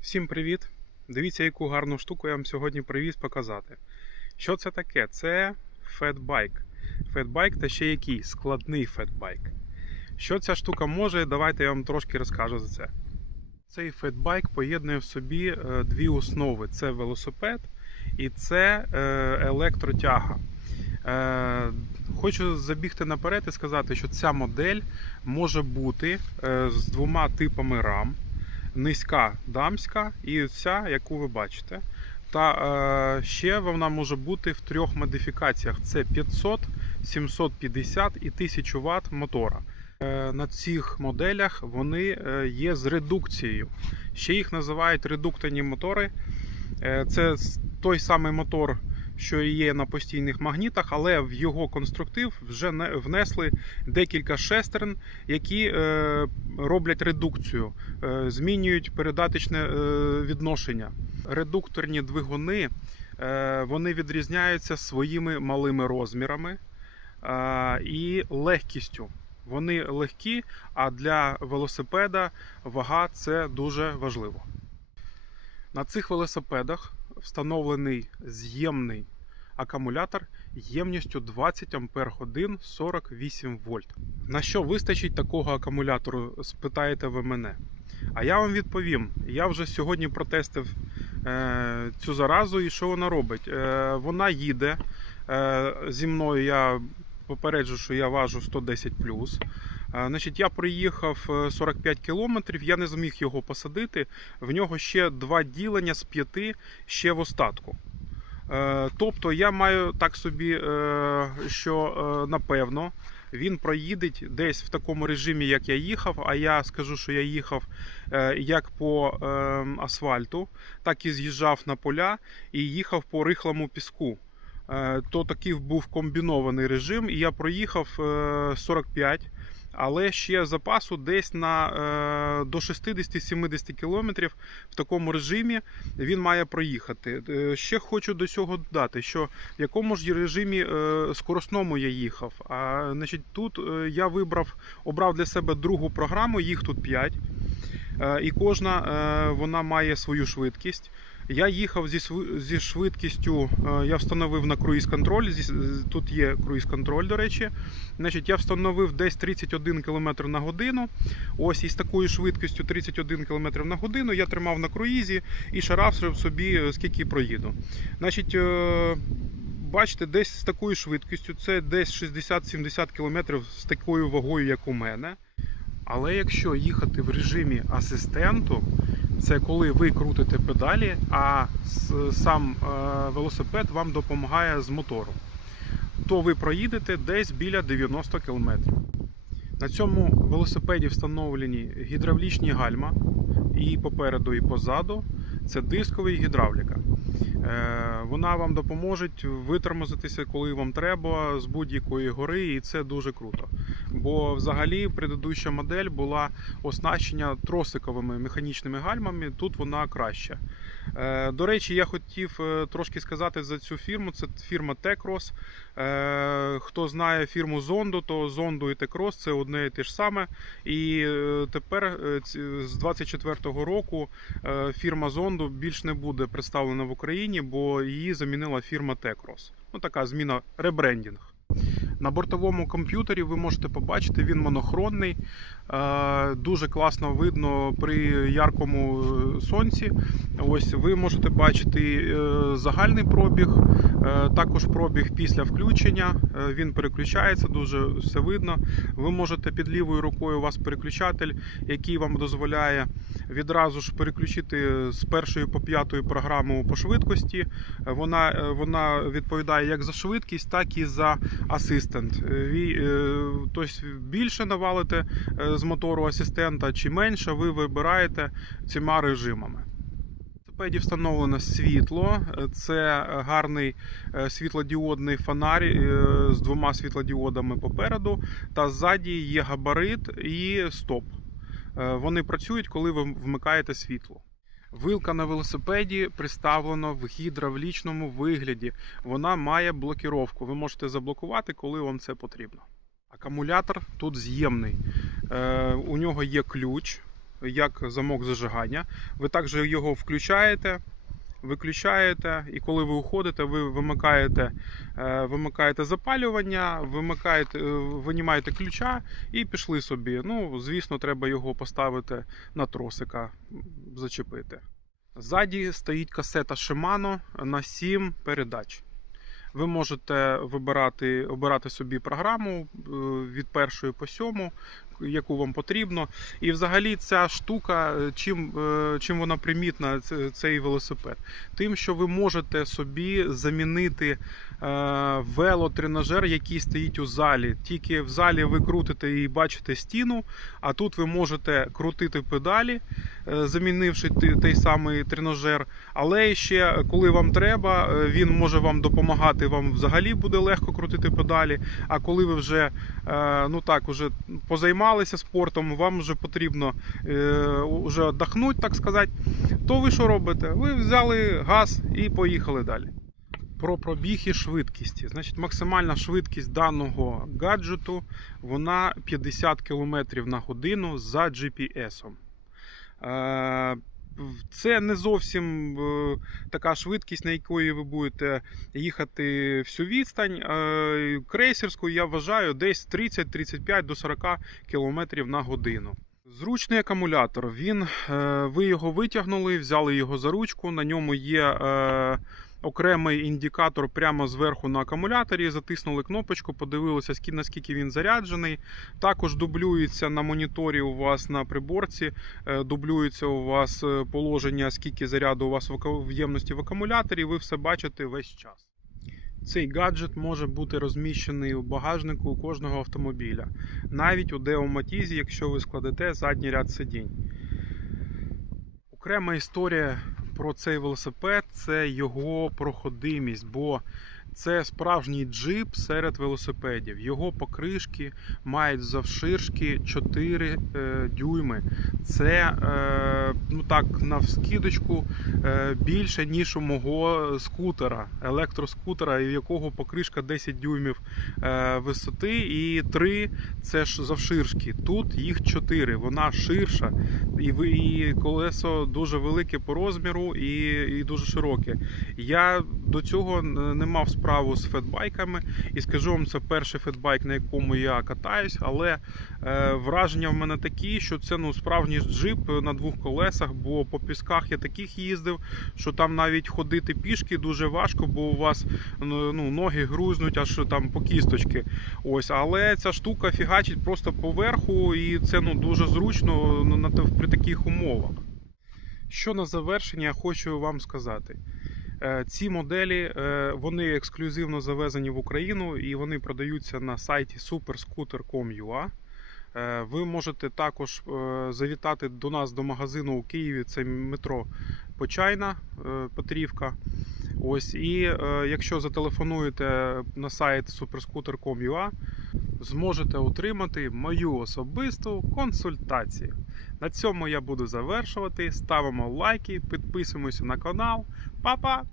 Всім привіт! Дивіться, яку гарну штуку я вам сьогодні привіз показати. Що це таке? Це фетбайк. Фетбайк та ще який складний фетбайк. Що ця штука може, давайте я вам трошки розкажу за це. Цей фетбайк поєднує в собі е, дві основи: це велосипед і це е, електротяга. Е, Хочу забігти наперед і сказати, що ця модель може бути з двома типами рам низька дамська і ця, яку ви бачите. Та е, ще вона може бути в трьох модифікаціях: це 500, 750 і 1000 Вт мотора. Е, на цих моделях вони е, є з редукцією. Ще їх називають редукторні мотори. Е, це той самий мотор, що є на постійних магнітах, але в його конструктив вже не- внесли декілька шестерн, які е, роблять редукцію, е, змінюють передаточне е, відношення. Редукторні двигуни вони відрізняються своїми малими розмірами і легкістю. Вони легкі, а для велосипеда вага це дуже важливо. На цих велосипедах встановлений з'ємний акумулятор ємністю 20 Ампер 48 вольт. На що вистачить такого акумулятору? спитаєте ви мене. А я вам відповім: я вже сьогодні протестив е, цю заразу, і що вона робить? Е, вона їде е, зі мною. Я попереджу, що я важу 110 Е, Значить, я проїхав е, 45 кілометрів, я не зміг його посадити. В нього ще два ділення з п'яти ще в остатку. Е, Тобто я маю так собі, е, що е, напевно він проїде десь в такому режимі, як я їхав. А я скажу, що я їхав е, як по е, асфальту, так і з'їжджав на поля і їхав по рихлому піску. Е, То такий був комбінований режим, і я проїхав е, 45 але ще запасу десь на е, до 60-70 кілометрів в такому режимі він має проїхати. Е, Ще хочу до цього додати, що в якому ж режимі е, скоросному я їхав. А значить, тут я вибрав, обрав для себе другу програму, їх тут 5. Е, І кожна е, вона має свою швидкість. Я їхав зі, швидкістю, е, я встановив на круїз-контроль. Тут є круїз-контроль, до речі. Значить, я встановив десь 31 км на годину. Ось із такою швидкістю 31 км на годину я тримав на круїзі і шарався собі, скільки проїду. Значить, бачите, десь з такою швидкістю, це десь 60-70 км з такою вагою, як у мене. Але якщо їхати в режимі асистенту, це коли ви крутите педалі, а сам е, велосипед вам допомагає з мотору, то ви проїдете десь біля 90 км. На цьому велосипеді встановлені гідравлічні гальма і попереду, і позаду. Це дисковий гідравліка. Е, Вона вам допоможе витормозитися, коли вам треба, з будь-якої гори, і це дуже круто. Бо взагалі предыдуща модель була оснащена тросиковими механічними гальмами, тут вона краща. Е, До речі, я хотів е, трошки сказати за цю фірму. Це фірма. Е, Хто знає фірму Zondo, то Zondo і Tecros це одне і те ж саме. І е, тепер з 24-го року фірма Zondo більш не буде представлена в Україні, бо її замінила фірма Tecros. Ну така зміна ребрендінг. На бортовому комп'ютері ви можете побачити, він монохронний, е, дуже класно видно при яркому е, сонці. Ось ви можете бачити е, загальний пробіг, також пробіг після включення. Е, Він переключається, дуже все видно. Ви можете під лівою рукою у вас переключатель, який вам дозволяє відразу ж переключити з першої по п'ятої програму по швидкості. Е, Вона, е, вона відповідає як за швидкість, так і за асистент. Е, е, Тобто більше навалите е, з мотору асистента чи менше, ви вибираєте цими режимами. Велосипеді встановлено світло. Е, Це гарний е, світлодіодний фонарь е, з двома світлодіодами попереду. Та ззаді є габарит і стоп. Е, Вони працюють, коли ви вмикаєте світло. Вилка на велосипеді представлена в гідравлічному вигляді. Вона має блокіровку. Ви можете заблокувати, коли вам це потрібно. Акумулятор тут з'ємний. Е, У нього є ключ як замок зажигання. Ви також його включаєте, виключаєте, і коли ви уходите, ви вимикаєте, е, вимикаєте запалювання, вимикаєте, е, винімаєте ключа і пішли собі. Ну, звісно, треба його поставити на тросика, зачепити. Ззаді стоїть касета Shimano на 7 передач. Ви можете вибирати, обирати собі програму е, від першої по сьому, яку вам потрібно. І взагалі ця штука, е, чим, е, чим вона примітна, цей велосипед? Тим, що ви можете собі замінити е, велотренажер, який стоїть у залі. Тільки в залі ви крутите і бачите стіну, а тут ви можете крутити педалі, замінивши той самий тренажер. Але ще коли вам треба, він може вам допомагати. Вам взагалі буде легко крутити педалі. А коли ви вже ну так, уже позаймалися спортом, вам вже потрібно вже уже віддохнути, так сказати, то ви що робите? Ви взяли газ і поїхали далі. Про пробіг і швидкість. Значить, максимальна швидкість даного гаджету вона 50 км на годину за GPS. Е, Це не зовсім е, така швидкість, на якої ви будете їхати всю відстань. Крейсерською Крейсерську я вважаю десь 30-35 до 40 км на годину. Зручний акумулятор. Він, е, ви його витягнули, взяли його за ручку. На ньому є е, окремий індикатор прямо зверху на акумуляторі. Затиснули кнопочку, подивилися, наскільки він заряджений. Також дублюється на моніторі у вас на приборці, е, дублюється у вас е, положення, скільки заряду у вас в ємності в акумуляторі. Ви все бачите весь час. Цей гаджет може бути розміщений у багажнику кожного автомобіля, навіть у Деоматізі, якщо ви складете задній ряд сидінь. Окрема історія про цей велосипед це його проходимість, бо це справжній джип серед велосипедів. Його покришки мають завширшки 4 е, дюйми. Це е, ну так, навскидочку е, більше, ніж у мого скутера, електроскутера, у якого покришка 10 дюймів е, висоти, і 3 це ж завширшки. Тут їх 4, вона ширша, і, колесо дуже велике по розміру і, і дуже широке. Я до цього не мав справу з фетбайками, і скажу вам, це перший фетбайк, на якому я катаюсь, але е, враження в мене такі, що це ну справжній джип на двох колесах, бо по пісках я таких їздив, що там навіть ходити пішки дуже важко, бо у вас ну, ну, ноги грузнуть аж там по кісточки. Ось, але ця штука фігачить просто поверху, і це ну дуже зручно ну, при таких умовах. Що на завершення я хочу вам сказати. Е, Ці моделі е, вони ексклюзивно завезені в Україну і вони продаються на сайті superscooter.com.ua. Е, Ви можете також е, завітати до нас до магазину у Києві. Це метро Почайна е, Петрівка. Ось і якщо зателефонуєте на сайт superscooter.com.ua, зможете отримати мою особисту консультацію. На цьому я буду завершувати. Ставимо лайки, підписуємося на канал. Па-па!